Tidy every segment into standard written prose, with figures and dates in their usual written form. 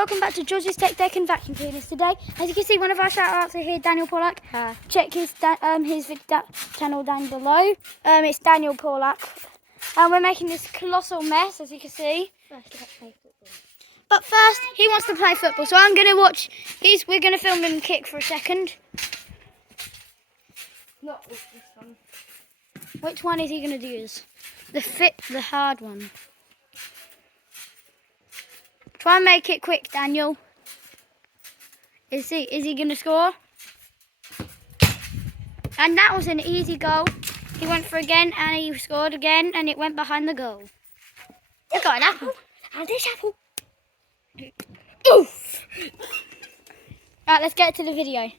welcome back to George's Tech Deck and Vacuum Cleaners. Today, as you can see, one of our shout outs are here, Daniel Pawlak. Check his channel down below. It's Daniel Pawlak. And we're making this colossal mess, as you can see. But first, he wants to play football, so I'm going to watch. We're going to film him kick for a second. Not with this one. Which one is he going to use? The hard one. Try and make it quick, Daniel. Is he going to score? And that was an easy goal. He went for again and he scored again and it went behind the goal. You got an apple. And this apple. Oof. Right, let's get to the video.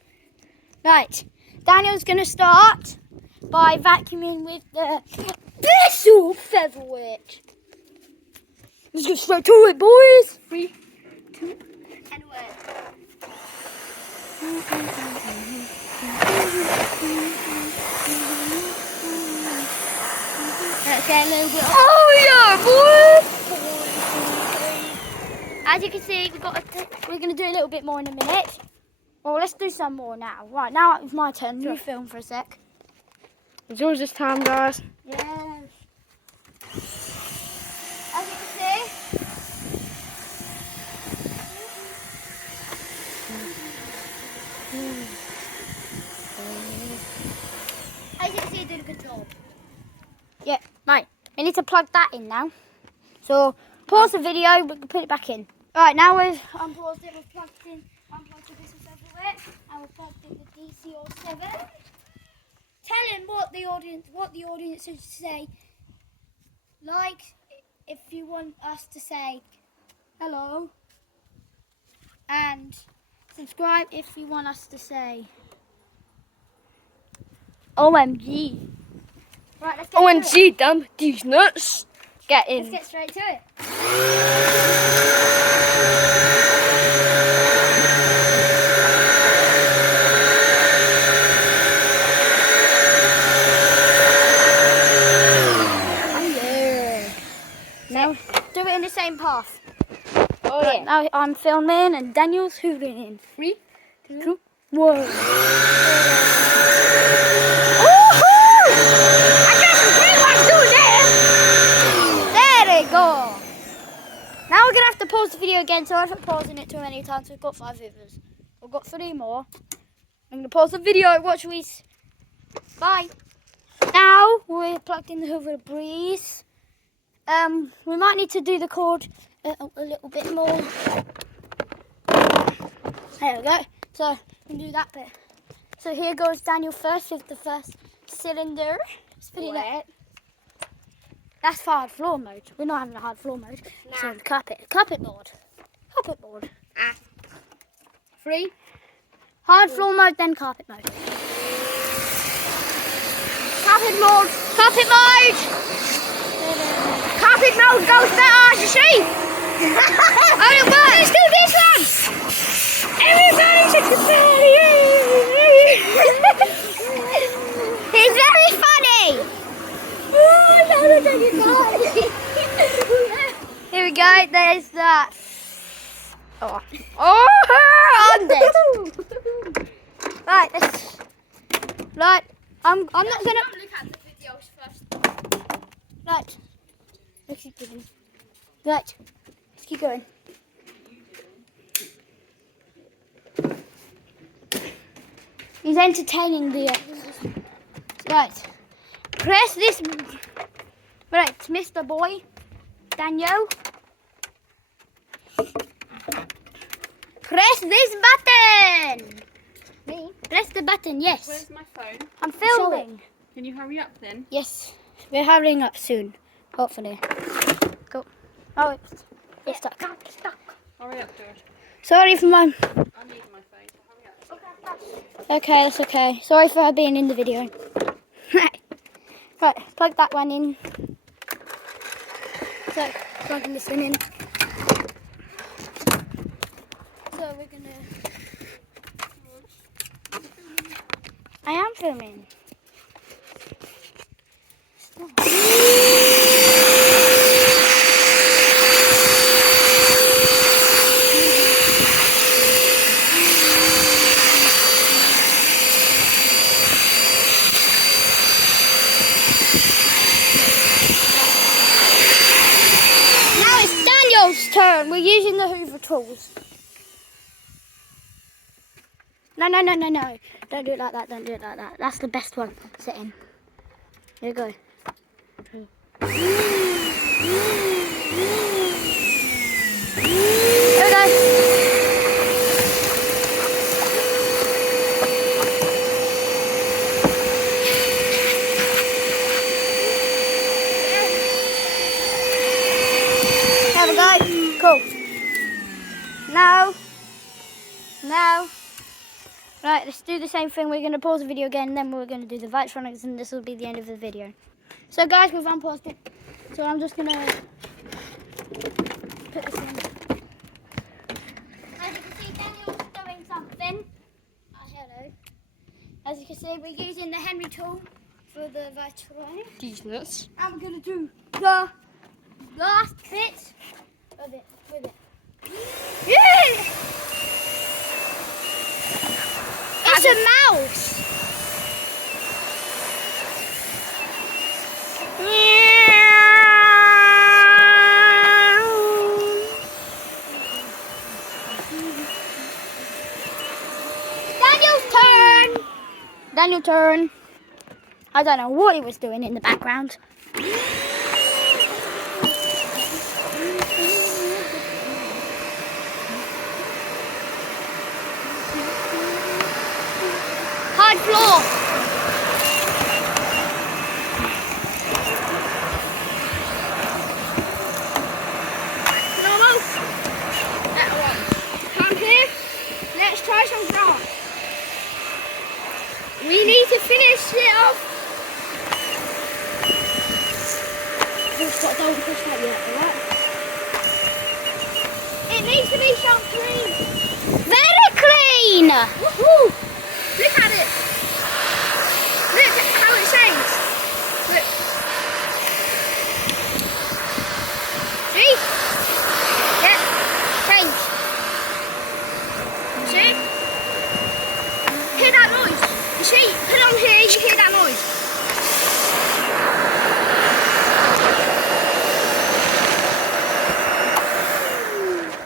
Right, Daniel's going to start by vacuuming with the Bristle Featherweight. Let's get straight to it, boys. 3, 2, and away. Let's get a little bit. Oh yeah, boys! As you can see, we're going to do a little bit more in a minute. Well, let's do some more now. Right, now it's my turn. You film for a sec. It's yours this time, guys. Yes. As you can see. As you can see, you're doing a good job. Yeah, right. We need to plug that in now. So, pause the video, we can put it back in. Right, now we've unpaused it, we've plugged in, unplugged the business everywhere, and we've plugged in the DC07. Tell him what the audience should say. Like if you want us to say hello, and subscribe if you want us to say OMG. Right, let's get OMG, damn these nuts. Get in. Let's get straight to it. Now do it in the same path. Oh Right, yeah. now I'm filming and Daniel's hoovering in. 3, 2, 1. I got some great ones doing there. There they go. Now we're gonna have to pause the video again, so I've been pausing it too many times. We've got 5 hoovers. We've got 3 more. I'm gonna pause the video. Watch these. Bye. Now we're plugged in the Hoover Breeze. We might need to do the cord a little bit more. There we go. So we can do that bit. So here goes Daniel first with the first cylinder. Let's put it there. That's for hard floor mode. We're not having a hard floor mode. Nah. So carpet board. 3. Hard floor mode, then carpet mode. Carpet mode. Carpet mode. Carpet mode goes better, as you see. Oh, it works. Let's do this one. Everybody should compare. He's very funny. Here we go. There's that. Oh, I'm dead. Right, I'm not gonna look at the videos first. Right. Let's keep going. Right. Let's keep going. He's entertaining the right. Press this. Right, Mr. Boy. Daniel. Press this button. Me? Press the button, yes. Where's my phone? I'm filming. Can you hurry up then? Yes. We're hurrying up soon. Hopefully. Go. Oh, it's stuck. Hurry up, George. Sorry for my... I need my phone, so hurry up. Okay, that's okay. Sorry for being in the video. Right, plug that one in. So, plugging this one in. So we're gonna... I am filming. Stop. using the Hoover tools. No. Don't do it like that. Don't do it like that. That's the best one. Sit in. Here we go. Here we go. There we go. Cool. Now. Right, let's do the same thing. We're going to pause the video again, and then we're going to do the Vitronics, and this will be the end of the video. So guys, we've unpaused it. So I'm just going to put this in. As you can see, Daniel's doing something. Hello. As you can see, we're using the Henry tool for the Vitronics. These nuts. I'm going to do the last bit of it with it. Yeah! It's a mouse. Daniel's turn. I don't know what he was doing in the background. Hard floor. Normal. That one. Come here. Let's try some grass. We need to finish it off. We've got to push that yet, alright? It needs to be so clean. Very clean! Woohoo! Look at it! Look at how it shines! Look. See? Yeah, change. See? Hear that noise? You see? Put on here, you hear that noise.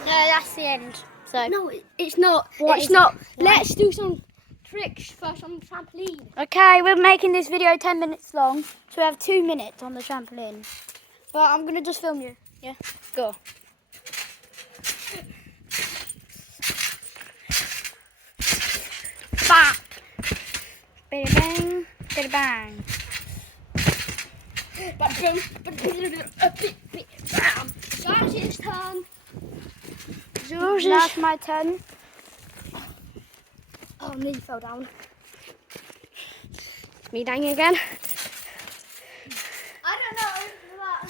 No, that's the end. So No, it's not. What It's is not. it? Why? Let's do some tricks first on the trampoline. okay, we're making this video 10 minutes long, so we have 2 minutes on the trampoline. But I'm gonna just film you. Yeah, go. Bap. Biddy bang, biddy bang. George's turn. That's my turn. Oh, nearly fell down. Me dying again. I don't know, but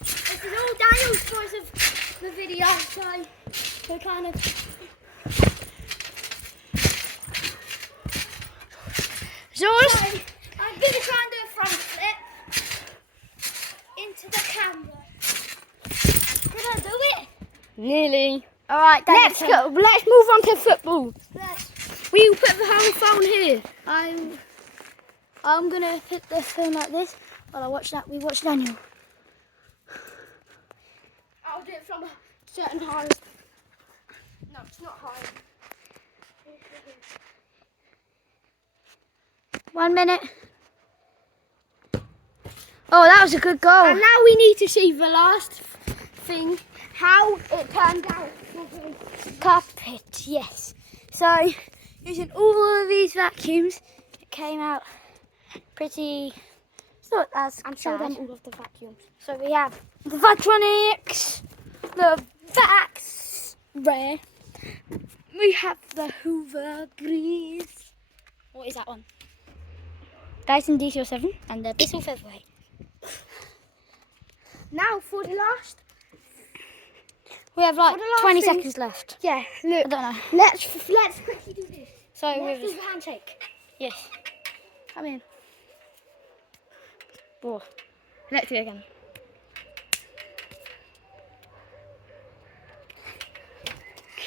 it's an all Daniel's choice of the video, so we're kind of. George. So, I'm going to try and do a front flip into the camera. Did I do it? Nearly. Alright, Let's go. Let's move on to football. Let's. We put the whole phone here. I'm going to put the film like this while I watch that. We watch Daniel. I'll do it from a certain height. No, it's not high. 1 minute. Oh, that was a good goal. And now we need to see the last thing, how it turned out. Carpet, yes. So, using all of these vacuums, it came out pretty. It's not as And show them bad. all of the vacuums. So we have the Vitronics, the Vax Rare. We have the Hoover Grease. What is that one? Dyson DC07 and the Bissell Featherweight. Now for the last. We have like For the last 20 thing- seconds left. Yeah, I look. don't know. Let's quickly do this. So Let's do with the handshake. yes. Come in. Four. Let's do it again.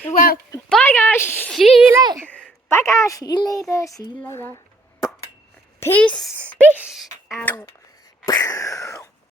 Well, bye guys. See you later. Bye guys. See you later. See you later. Peace.